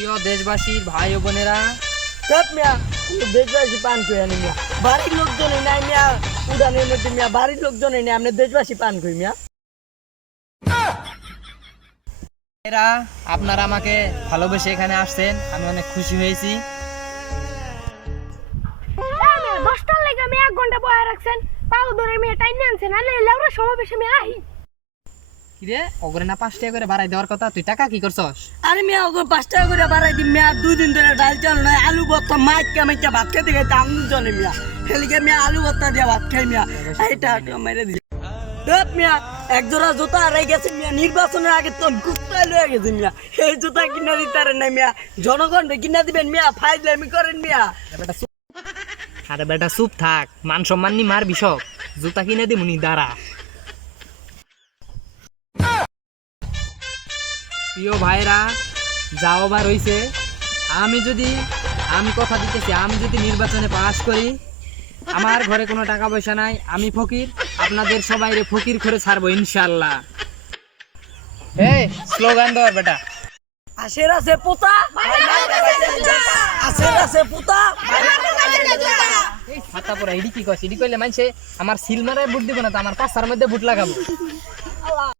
প্রিয় দেশবাসীর ভাই ও বোনেরা, সব মিয়া দেশবাসী পান কই আনি মিয়া বাড়ির লোকজনই নাই মিয়া উড়ানের মধ্যে মিয়া বাড়ির লোকজনই নাই আপনি দেশবাসী পান কই মিয়া এরা আপনারা আমাকে ভালোবেসে এখানে আসছেন, আমি অনেক খুশি হয়েছি। দশটার লেগে আমি 1 ঘন্টা বয়ে রাখছেন, পাও ধরে মেয়ে টাইম আনছেন, আলে লেউরা সমাবেশে আমি আহি। কিরে ওগরে না 5 টাকা করে বাড়াই দেওয়ার কথা, তুই টাকা কি করছস? আরে মিয়া ওকে 5 টাকা করে বাড়াই দিন মিয়া 2 দিন ধরে ডাল চাল নাই আলু ভর্তা মাইকা মাইকা ভাত খেতে খেতে আঙুল জলে মিয়া হেলিকে মিয়া আলু ভর্তা দিয়ে ভাত খাই মিয়া এইটা মেরে দিল সব মিয়া এক জোড়া জুতা হারাই গেছে মিয়া নির্বাচনের আগে তো কুত্তা লয়ে গেছে মিয়া এই জুতা কিনা দিতারেন না মিয়া জনগণ কিনা দিবেন মিয়া ফাইজলামি করেন মিয়া আরে বেটা চুপ থাক, মান সম্মান নি মার বিষক, জুতা কিনে দি মুনি দাঁড়া। প্রিয় ভাইরা, যাও বার হইছে, আমি কথা দিতেছি, আমি যদি নির্বাচনে পাস করি, আমার ঘরে কোনো টাকা পয়সা নাই, আমি ফকির, আপনাদের সবাইরে ফকির করে ছাড়বো ইনশাআল্লাহ। এই স্লোগান দাও বেটা। আশের আছে পোতা আশের আছে পোতা এই ছাতা পরা ইডি কি কইছে, ইডি কইলে মানছে আমার সিল মারায় বুট দিব না, তো আমার পাছার মধ্যে বুট লাগাবো।